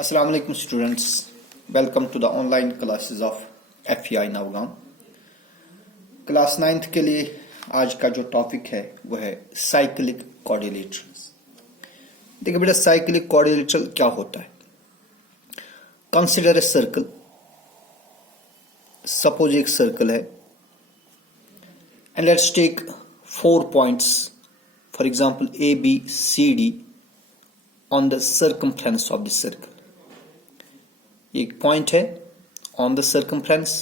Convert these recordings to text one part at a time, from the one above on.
Assalamu alaikum students. Welcome to the online classes of FEI Navgaon. Class 9th के लिए आज का जो टॉपिक है वो है साइक्लिक क्वाड्रिलेटरल्स। देखिए बेटा, साइक्लिक क्वाड्रिलेटरल क्या होता है। Consider a circle. सपोज एक सर्कल है and let's take 4 points, for example A, B, C, D on the circumference of the circle. एक पॉइंट है ऑन द सर्कमफ्रेंस,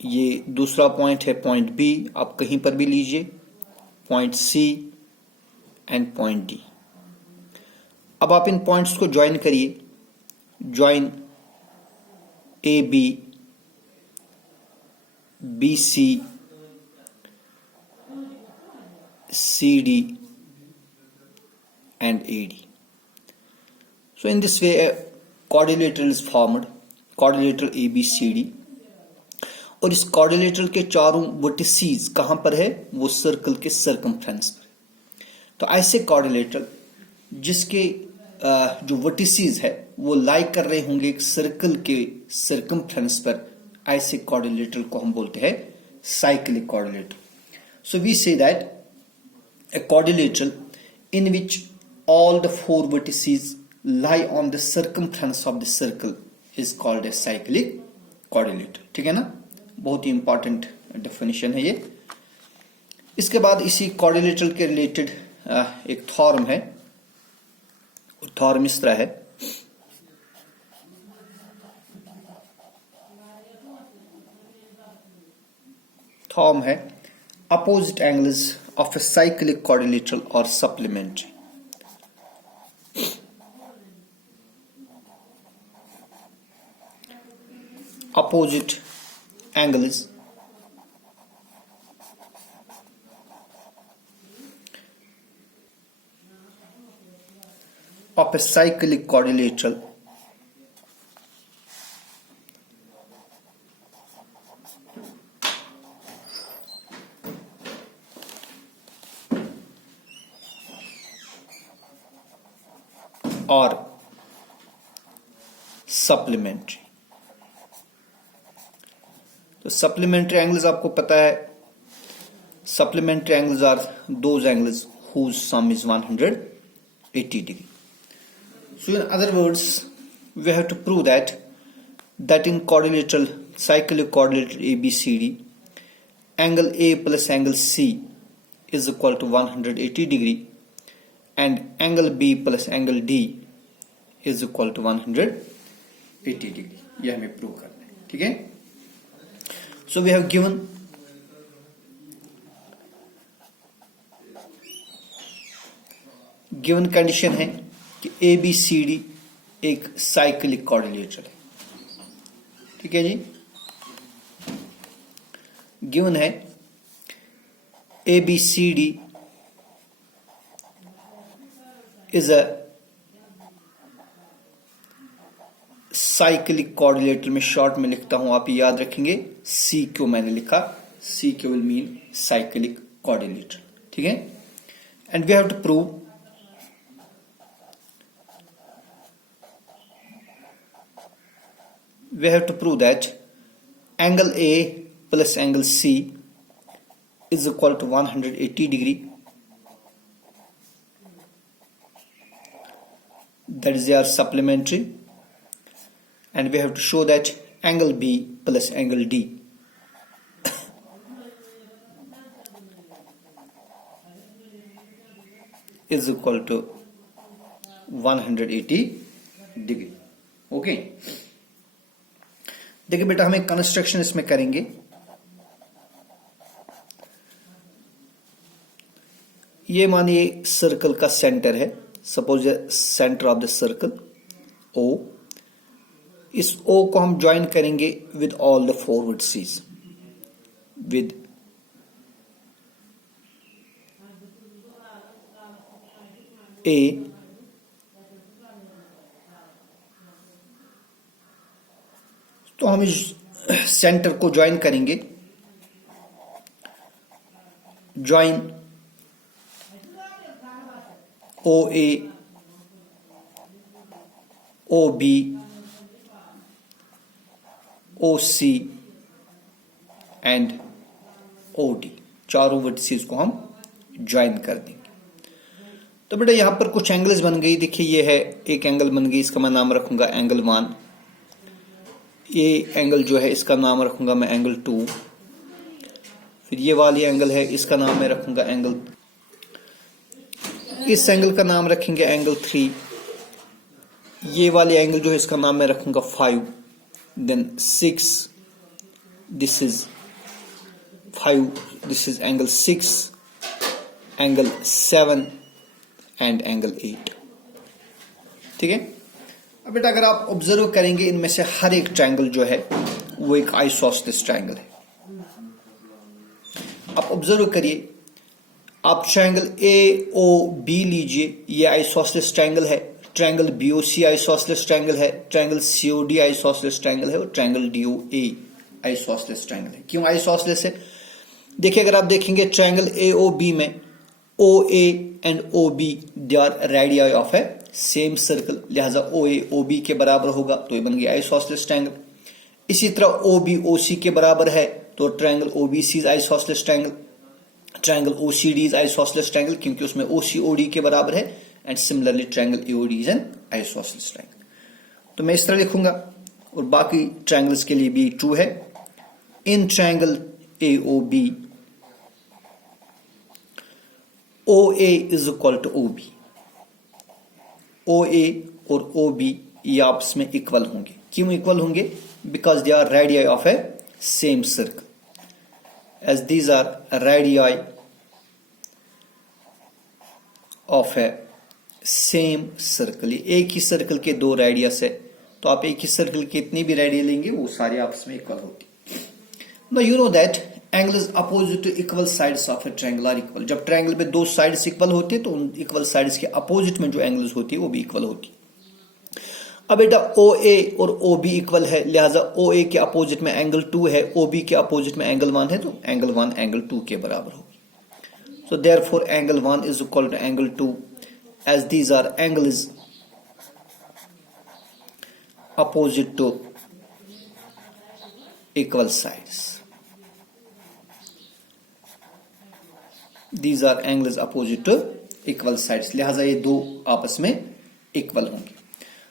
ये दूसरा पॉइंट है पॉइंट बी, आप कहीं पर भी लीजिए, point C and point D. अब आप इन पॉइंट्स को ज्वाइन करिए। Join A B, B C, C D and A D. So in this way a quadrilateral is formed, quadrilateral ABCD। और इस quadrilateral के चारों वर्टिसेस कहां पर है, वो सर्कल के सर्कमफ्रेंस पर। तो ऐसे quadrilateral जिसके जो वर्टिसेस है वो लाई कर रहे होंगे एक सर्कल के सर्कमफ्रेंस पर, ऐसे quadrilateral को हम बोलते हैं cyclic quadrilateral। So we say that a quadrilateral in which all the 4 vertices lie on the circumference of the circle is called a cyclic quadrilateral। ठीक है ना, बहुत ही इंपॉर्टेंट डेफिनेशन है ये। इसके बाद इसी quadrilateral के रिलेटेड एक थॉर्म है। थॉर्म इस तरह है, थॉर्म है opposite angles of a cyclic quadrilateral और supplementary. opposite angles of a cyclic quadrilateral or supplementary। तो सप्लीमेंट्री एंगल्स आपको पता है, supplementary angles are those angles whose sum is 180 degree। So in other words, we have to prove that in quadrilateral, cyclic quadrilateral ABCD, angle A plus angle C is equal to 180 degree and angle B plus angle D is equal to 180 degree। यह हमें prove करना है, ठीक है। So we have given condition है कि ABCD एक cyclic quadrilateral है, ठीक है जी। गिवन है ABCD is a cyclic quadrilateral. में शॉर्ट में लिखता हूं, आप याद रखेंगे, सी क्यों मैंने लिखा, C Q will mean cyclic quadrilateral, ठीक है। And we have to prove that angle A plus angle C is equal to 180 degree। That is, they are supplementary। And we have to show that angle B plus angle D is equal to 180 degree। Okay, देखिए बेटा, हम एक construction इसमें करेंगे। ये मानिए circle का centre है, suppose centre of the circle O। इस O को हम ज्वाइन करेंगे with all the 4 vertices, with A, तो हम इस सेंटर को ज्वाइन करेंगे, join OA OB, OC and OD, चारों वर्टिसेस को हम ज्वाइन कर देंगे। तो बेटा यहां पर कुछ एंगल्स बन गई। देखिए ये है एक एंगल बन गई, इसका मैं नाम रखूंगा एंगल 1। ये एंगल जो है इसका नाम रखूंगा मैं एंगल 2। फिर ये वाली एंगल है, इसका नाम मैं रखूंगा एंगल, इस एंगल का नाम रखेंगे एंगल 3। ये वाली एंगल जो है इसका नाम मैं रखूंगा 5, then 6, this is 5, this is angle 6, angle 7 and angle 8। ठीक है। अब बेटा अगर आप ऑब्जर्व करेंगे इनमें से हर एक ट्रायंगल जो है वो एक आइसोसेलेस ट्रायंगल है। आप ऑब्जर्व करिए, आप ट्रायंगल AOB लीजिए, ये आइसोसेलेस ट्रायंगल है। ट्रायंगल BOC आइसोसेलेस ट्रायंगल है, ट्रायंगल COD आइसोसेलेस ट्रायंगल है और ट्रायंगल DOA आइसोसेलेस ट्रायंगल है। क्यों आइसोसेलेस है? देखिए अगर आप देखेंगे ट्रायंगल AOB में OA and OB they are radii of a same circle, लिहाजा OA OB के बराबर होगा, तो ये बन गया आइसोसेलेस ट्रायंगल। इसी तरह OB OC के बराबर है तो triangle OBC is isosceles triangle, triangle OCD is isosceles triangle क्योंकि उसमें OC OD के बराबर है, and similarly triangle AOD is an isosceles triangle. तो मैं इस तरह लिखूंगा और बाकी ट्रायंगल्स के लिए भी ट्रू है। In triangle AOB OA is equal to OB, OA और OB ये आपस में इक्वल होंगे। क्यों इक्वल होंगे? Because they are radii of a same circle, as these are radii of a same circle. एक ही सर्कल के दो रेडियस है, तो आप एक ही सर्कल के इतनी भी रेडियस लेंगे वो सारे आपस में इक्वल होती। Now you know that angles opposite to equal sides of a triangle are equal. जब ट्रायंगल में दो साइड्स इक्वल होते हैं तो उन इक्वल साइड्स के अपोजिट में जो एंगल्स होती है वो भी इक्वल होती है। अब बेटा OA और OB इक्वल है, लिहाजा OA के अपोजिट में एंगल 2 है, OB के अपोजिट में एंगल 1 है, तो एंगल 1 एंगल 2 के बराबर होगी। So therefore angle 1 is equal to angle 2 as these are angles opposite to equal sides. These are angles opposite to equal sides, लिहाजा ये दो आपस में इक्वल होंगे।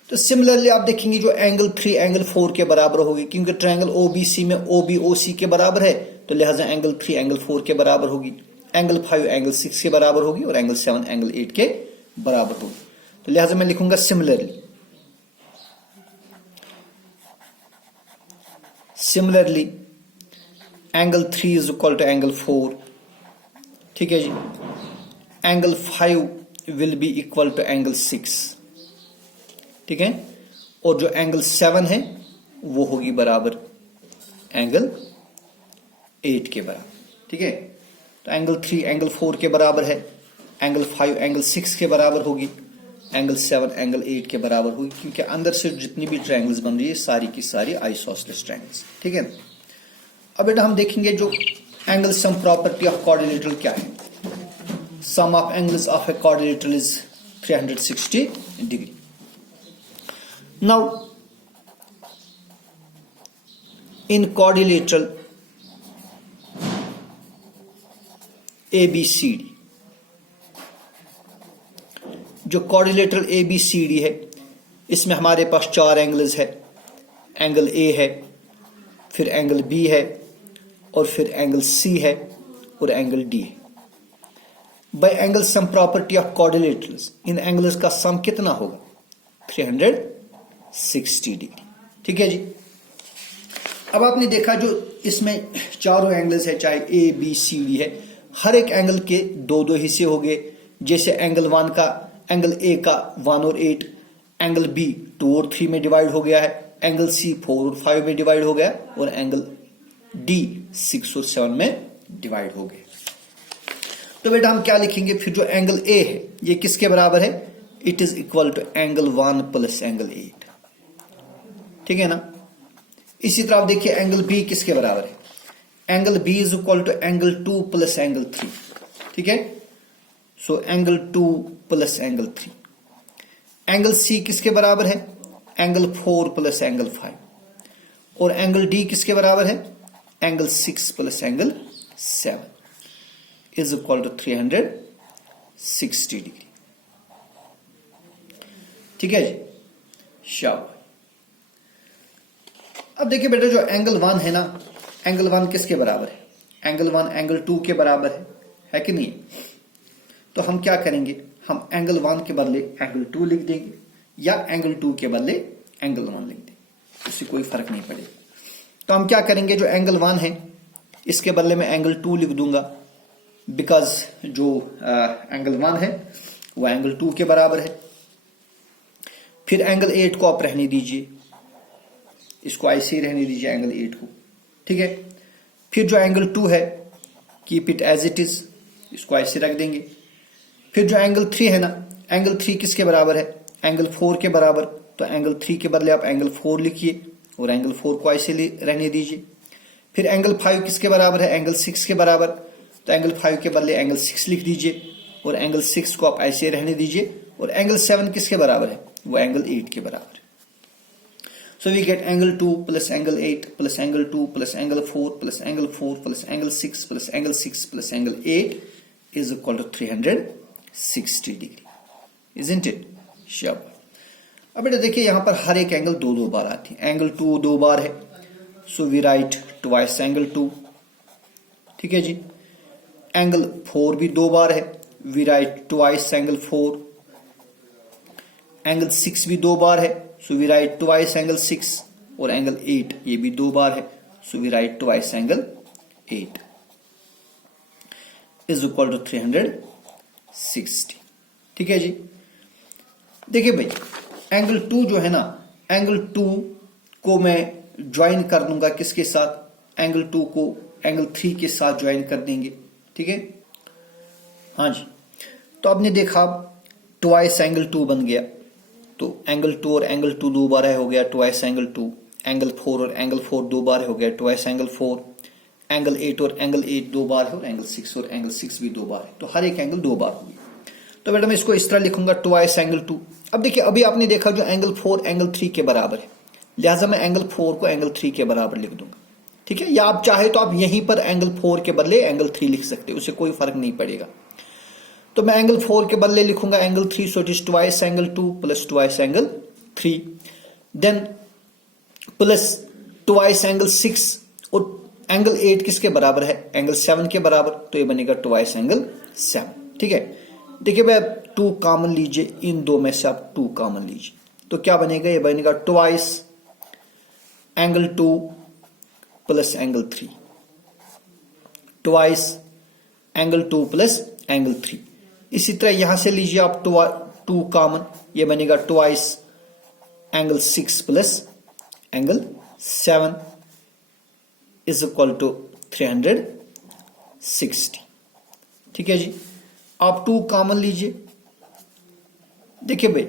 तो सिमिलरली आप देखेंगे जो एंगल 3 एंगल 4 के बराबर होगी, क्योंकि ट्रायंगल OBC में OB OC के बराबर है, तो लिहाजा एंगल 3 एंगल 4 के बराबर होगी, एंगल 5 एंगल 6 के बराबर होगी और एंगल 7 एंगल 8 के बराबर होगी। तो लिहाजा मैं लिखूंगा similarly angle 3 is equal to angle 4। ठीक है जी। Angle 5 will be equal to angle 6। ठीक है। और जो एंगल 7 है वो होगी बराबर एंगल 8 के बराबर। ठीक है। तो एंगल 3 एंगल 4 के बराबर है, एंगल 5 एंगल 6 के बराबर होगी, एंगल 7 एंगल 8 के बराबर होगी, क्योंकि अंदर से जितनी भी ट्रायंगल्स बन रही है सारी की सारी आइसोसेलेस ट्रायंगल्स। ठीक है। अब बेटा हम देखेंगे जो angle sum property of quadrilateral क्या है। Sum of angles of a quadrilateral is 360 degree. Now in quadrilateral ABCD, जो क्वाड्रिलेटरल ABCD है इसमें हमारे पास 4 एंगल्स है। एंगल A है, फिर एंगल B है, और फिर एंगल C है और एंगल D है। Bye angle sum property of quadrilaterals in angles का सम कितना होगा? 360 डिग्री। ठीक है जी। अब आपने देखा जो इसमें चारों एंगल्स है, चाहे A B C D है, हर एक एंगल के दो दो हिस्से हो गए। जैसे एंगल 1 का, एंगल A का 1 और 8, एंगल B 2 और 3 में डिवाइड हो गया है, एंगल C 4 और 5 में डिवाइड हो गया, और एंगल D 6 और 7 में डिवाइड हो गए। तो बेटा हम क्या लिखेंगे फिर? जो एंगल A है ये किसके बराबर है? It is equal to angle 1 plus angle 8। ठीक है ना। इसी तरह आप देखिए एंगल B किसके बराबर है? Angle B is equal to angle 2 plus angle 3। ठीक है। So angle 2 plus angle 3। Angle C किसके बराबर है? एंगल 4 प्लस एंगल 5, और एंगल डी किसके बराबर है, angle 6 plus angle 7 is equal to 360 degree. ठीक है जी, शाबाश। अब देखिए बेटा, जो एंगल 1 है ना, एंगल 1 किसके बराबर है, एंगल 1 एंगल 2 के बराबर है कि नहीं। तो हम क्या करेंगे, हम एंगल 1 के बदले एंगल 2 लिख देंगे, या एंगल 2 के बदले एंगल 1 लिख देंगे, उससे कोई फर्क नहीं पड़ेगा। तो हम क्या करेंगे, जो एंगल 1 है इसके बदले में एंगल 2 लिख दूंगा, बिकॉज जो एंगल 1 है वो एंगल 2 के बराबर है। फिर एंगल 8 को आप रहने दीजिए, इसको ऐसे ही रहने दीजिए एंगल 8 को, ठीक है। फिर जो एंगल 2 है keep it as it is, इसको ऐसे रख देंगे। फिर जो एंगल 3 है ना, एंगल 3 किसके बराबर है, एंगल 4 के बराबर, तो एंगल 3 के बदले आप एंगल 4 लिखिए और एंगल 4 को ऐसे रहने दीजिए। फिर एंगल 5 किसके बराबर है, एंगल 6 के बराबर, तो एंगल 5 के बदले एंगल 6 लिख दीजिए और एंगल 6 को आप ऐसे रहने दीजिए। और एंगल 7 किसके बराबर है, वो एंगल 8 के बराबर है। So we get angle 2 plus angle 8 plus angle 2 plus angle 4 plus angle 4 plus angle 6 plus angle 6 plus angle 8 is equal to 360 degree, isn't it? Sure. अब बेटा देखिए यहाँ पर हर एक एंगल दो बार आती है, एंगल 2 2 बार है, so we write twice angle 2, ठीक है जी। एंगल 4 भी 2 बार है, we write twice angle 4। Angle 6 भी 2 बार है, so we write twice angle 6। और एंगल 8 ये भी 2 बार है, so we write twice angle 8 is equal to 360, ठीक है जी। देखिए भाई, एंगल 2 जो है ना, एंगल 2 को मैं ज्वाइन कर दूंगा किसके साथ, एंगल 2 को एंगल 3 के साथ ज्वाइन कर देंगे, ठीक है। हाँ जी, तो आपने देखा ट्वाइस एंगल 2 बन गया, तो एंगल 2 और एंगल 2 2 बार है, हो गया ट्वाइस एंगल 2। एंगल 4 और एंगल 4 2 बार है, हो गया ट्वाइस एंगल 4। एंगल 8 और एंगल 8 2 बार है, और एंगल 6 और एंगल 6 भी 2 बार है, तो हर एक एंगल 2 बार होगी। तो बेटा मैं इसको इस तरह लिखूंगा, ट्वाइस एंगल 2। अब देखिए, अभी आपने देखा जो एंगल 4 एंगल 3 के बराबर है, लिहाजा मैं एंगल 4 को एंगल 3 के बराबर लिख दूंगा, ठीक है। या आप चाहे तो आप यहीं पर एंगल 4 के बदले एंगल 3 लिख सकते हैं, उससे कोई फर्क नहीं पड़ेगा। तो मैं एंगल 4 के बदले लिखूंगा angle 3, so it is twice angle 2 plus twice angle 3, then plus twice angle 6। और एंगल 8 किसके बराबर है, एंगल 7 के बराबर, तो ये बनेगा ट्वाइस एंगल 7, ठीक है। देखिए भाई, 2 कॉमन लीजिए, इन दो में से आप 2 कॉमन लीजिए, तो क्या बनेगा, ये बनेगा twice angle 2 plus angle 3, twice angle 2 plus angle 3। इसी तरह यहां से लीजिए आप 2 कॉमन, ये बनेगा twice angle 6 plus angle 7 is equal to 360, ठीक है जी। आप 2 कॉमन लीजिए। देखिए भाई,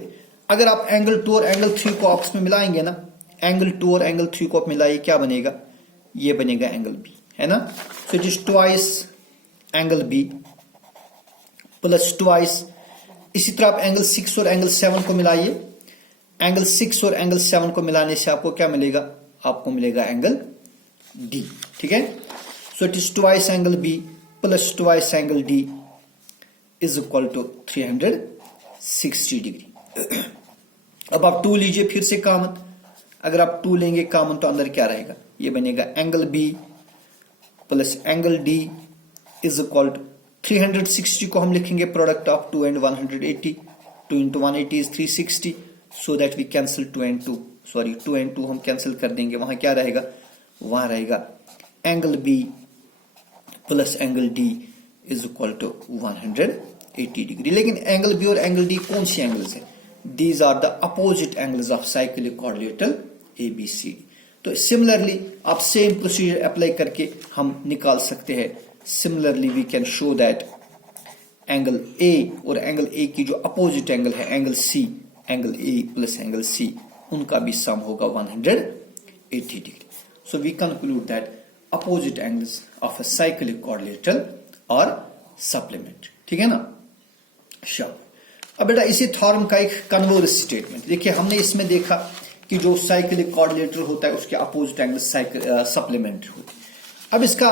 अगर आप एंगल 2 और एंगल 3 को आपस में मिलाएंगे ना, एंगल 2 और एंगल 3 को आप मिलाइए, क्या बनेगा, ये बनेगा एंगल बी, है ना। So it is twice angle B plus twice. इसी तरह आप एंगल 6 और एंगल 7 को मिलाइए, एंगल 6 और एंगल 7 को मिलाने से आपको क्या मिलेगा, आपको मिलेगा एंगल डी, ठीक है। So it is twice angle B plus twice angle D is equal to 360 degree. अब आप 2 लीजिए फिर से कॉमन, अगर आप 2 लेंगे कॉमन तो अंदर क्या रहेगा, ये बनेगा angle B plus angle D is equal to 360 को हम लिखेंगे product of 2 and 180, 2 into 180 is 360, so that we cancel 2 and 2, sorry 2 and 2 हम कैंसिल कर देंगे, वहां क्या रहेगा, वहां रहेगा angle B plus angle D is equal to 180 degree. लेकिन एंगल बी और एंगल डी कौन सी एंगल्स है, these are the opposite angles of cyclic quadrilateral ABCD. तो सिमिलरली आप सेम प्रोसीजर अप्लाई करके हम निकाल सकते हैं। Similarly we can show that angle A और एंगल ए की जो अपोजिट एंगल है angle C, angle A plus angle C, उनका भी सम होगा 180 degree. So we conclude that opposite angles of a cyclic quadrilateral और सप्लीमेंट्री, ठीक है ना। अब बेटा इसी थ्योरम का एक कन्वर्स स्टेटमेंट देखिए, हमने इसमें देखा कि जो साइक्लिक क्वाड्रिलेटरल होता है उसके अपोजिट एंगल सप्लीमेंट्री होते हैं। अब इसका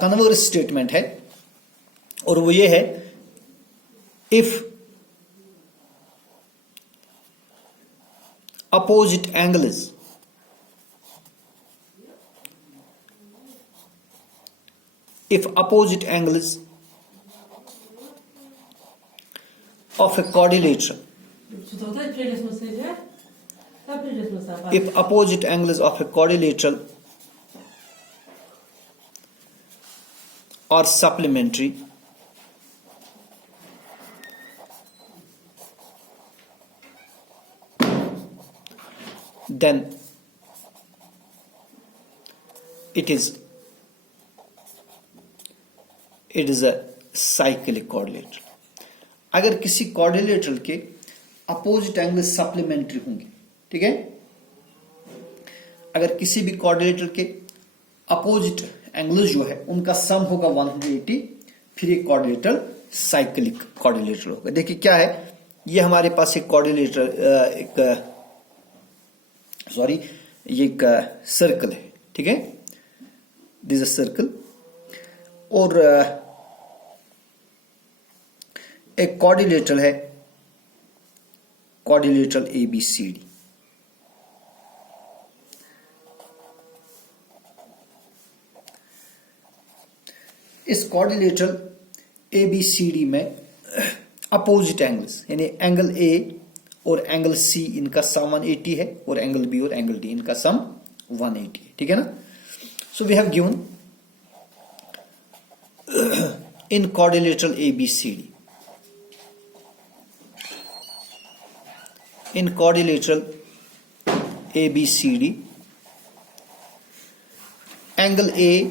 कन्वर्स स्टेटमेंट है और वो ये है, if opposite angles of a quadrilateral are supplementary, then it is a cyclic quadrilateral। अगर किसी क्वाड्रिलेटरल के अपोजिट एंगल सप्लीमेंट्री होंगे, ठीक है, अगर किसी भी क्वाड्रिलेटरल के अपोजिट एंगल्स जो है उनका सम होगा 180, फिर ये क्वाड्रिलेटरल साइक्लिक क्वाड्रिलेटरल होगा। देखिए क्या है, ये हमारे पास एक क्वाड्रिलेटरल ये एक सर्कल है, ठीक है, दिस अ सर्कल, और एक क्वाड्रिलेटरल है, क्वाड्रिलेटरल ABCD। इस क्वाड्रिलेटरल ABCD में अपोजिट एंगल्स यानी एंगल A और एंगल C इनका सम 180 है, और एंगल B और एंगल D इनका सम 180 है, ठीक है ना। So we have given in quadrilateral ABCD, in quadrilateral ABCD, angle A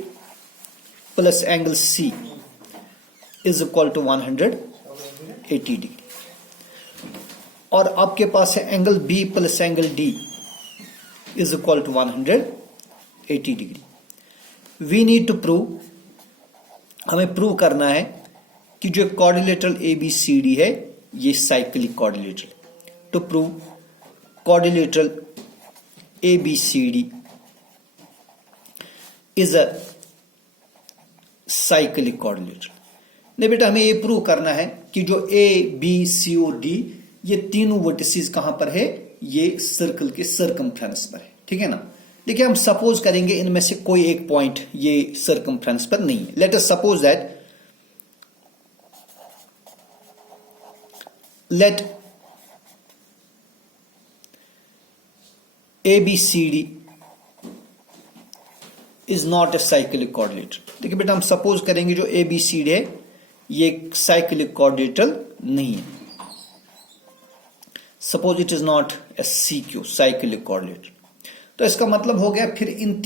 plus angle C is equal to 180 degree, और आपके पास है angle B plus angle D is equal to 180 degree. We need to prove, हमें prove करना है कि जो quadrilateral ABCD है ये cyclic quadrilateral. To prove quadrilateral ABCD is a cyclic quadrilateral। नहीं बेटा, हमें ये प्रूव करना है कि जो A, B, C और D ये तीनों वर्टिसेस कहां पर है, ये सर्कल के सर्कमफ्रेंस पर है, ठीक है ना। देखिए हम सपोज करेंगे इनमें से कोई एक पॉइंट ये सर्कमफ्रेंस पर नहीं है। Let us suppose that let ABCD is not a cyclic quadrilateral। देखिए बेटा हम सपोज करेंगे जो ABCD है ये साइक्लिक क्वाड्रिलेटरल नहीं है। Suppose it is not a CQ cyclic quadrilateral. तो इसका मतलब हो गया फिर इन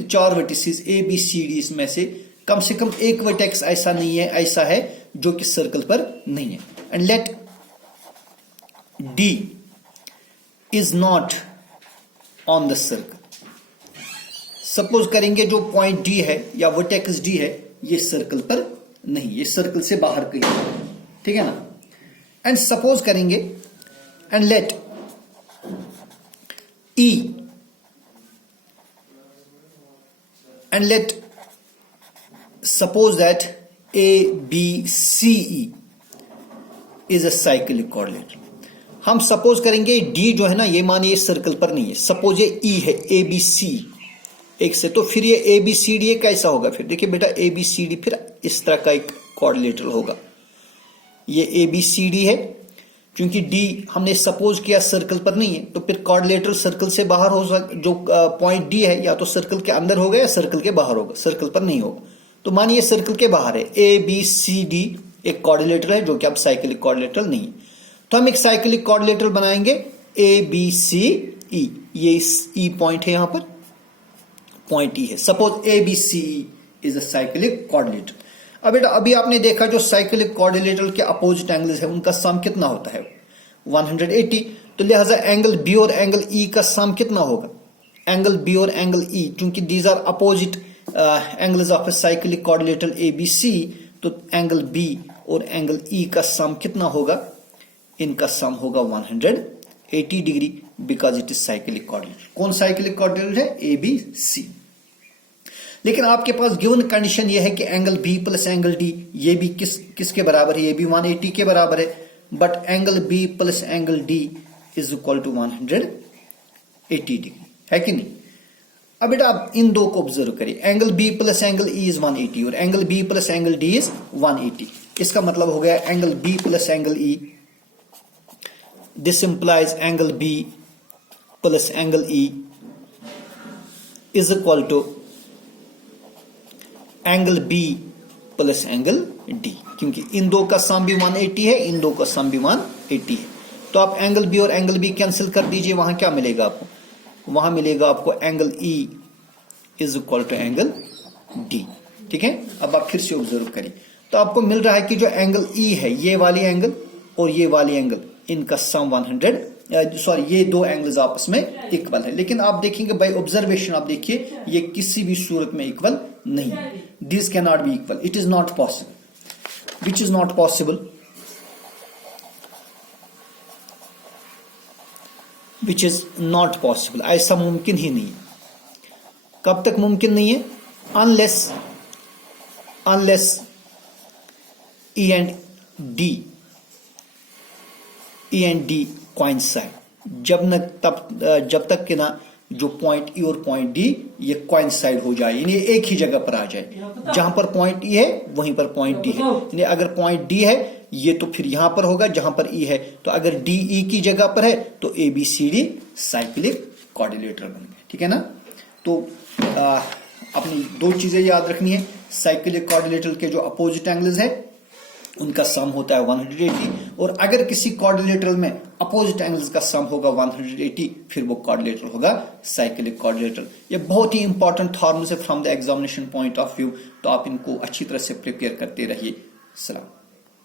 चार वर्टिसेस ABCD में से कम एक वर्टेक्स ऐसा नहीं है, ऐसा है जो कि सर्कल पर नहीं है। And let D is not on the circle. Suppose करेंगे जो पॉइंट D है या वर्टेक्स D है ये सर्कल पर नहीं, ये सर्कल से बाहर कहीं, ठीक है ना। एंड सपोज करेंगे and let E and let suppose that ABCE is a cyclic quadrilateral. हम सपोज करेंगे D जो है ना ये मानिए सर्कल पर नहीं है, सपोज ये E है ABC एक से, तो फिर ये ABCD कैसा होगा। फिर देखिए बेटा ABCD फिर इस तरह का एक क्वाड्रिलेटरल होगा। ये ABCD है, क्योंकि D हमने सपोज किया सर्कल पर नहीं है, तो फिर क्वाड्रिलेटरल सर्कल से बाहर हो जो पॉइंट D है या तो सर्कल के अंदर होगा या सर्कल के बाहर होगा, सर्कल पर नहीं होगा। तो मानिए सर्कल के बाहर है, ABCD एक क्वाड्रिलेटरल है जो कि अब साइक्लिक क्वाड्रिलेटरल नहीं है। तो हम एक साइक्लिक क्वाड्रिलेटरल बनाएंगे ABCE, ये E पॉइंट है, यहां पर पॉइंट E है। Suppose ABCE is a cyclic quadrilateral. अब बेटा अभी आपने देखा जो साइक्लिक क्वाड्रिलेटरल के अपोजिट एंगल्स है उनका सम कितना होता है, 180। तो लिहाजा एंगल B और एंगल E का सम कितना होगा, एंगल B और एंगल E, क्योंकि these are opposite angles of a cyclic quadrilateral ABC, तो एंगल B और एंगल E का सम कितना होगा, इनका सम होगा 80 degree because it is cyclic coordinator. कौन साइक्लिक कोऑर्डिनेटर है? A B C. लेकिन आपके पास गिवन कंडीशन यह है कि angle B plus angle D ये भी किसके बराबर है? ये भी 180 के बराबर है, but angle B plus angle D is equal to 180 degree, है कि नहीं? अब बेटा आप इन दो को ऑब्जर्व करिए, angle B plus angle E is 180 और angle B plus angle D is 180। इसका मतलब हो गया angle B plus angle E, this implies angle B plus angle E is equal to angle B plus angle D, क्योंकि इन दो का सम भी 180 है, इन दो का सम भी 180 है। तो आप एंगल बी और एंगल बी कैंसिल कर दीजिए, वहां क्या मिलेगा आपको? वहां मिलेगा आपको angle E is equal to angle D. ठीक है, अब आप फिर से ऑब्जर्व करिए, तो आपको मिल रहा है कि जो एंगल ई है, ये वाली एंगल और ये वाली एंगल, इनका सम ये दो एंगल्स आपस में इक्वल है। लेकिन आप देखेंगे बाय ऑब्जर्वेशन, आप देखिए ये किसी भी सूरत में इक्वल नहीं है। This can not be equal, it is not possible. Which is not possible? Which is not possible, ऐसा मुमकिन ही नहीं है। कब तक मुमकिन नहीं है? Unless E and D coincide, जब तक कि ना जो पॉइंट ई और पॉइंट डी ये कोइंसाइड हो जाए, यानी एक ही जगह पर आ जाए। जहां पर पॉइंट ई है वहीं पर पॉइंट डी है, यानी अगर पॉइंट डी है ये तो फिर यहां पर होगा जहां पर ई है, तो अगर डी ई की जगह पर है तो A B C D cyclic coordinator बन गए। ठीक है ना? तो अपनी दो चीजें याद रखनी है, साइक्लिक कोऑर्डिनेटर के जो अपोजिट एंगल्स है उनका सम होता है 180, और अगर किसी कोऑर्डिनेटर में अपोजिट एंगल्स का सम होगा 180, फिर वो कोऑर्डिनेटर होगा साइक्लिक कोऑर्डिनेटर। ये बहुत ही इंपॉर्टेंट टर्म्स है from the examination point of view, तो आप इनको अच्छी तरह से प्रिपेयर करते रहिए। सलाम।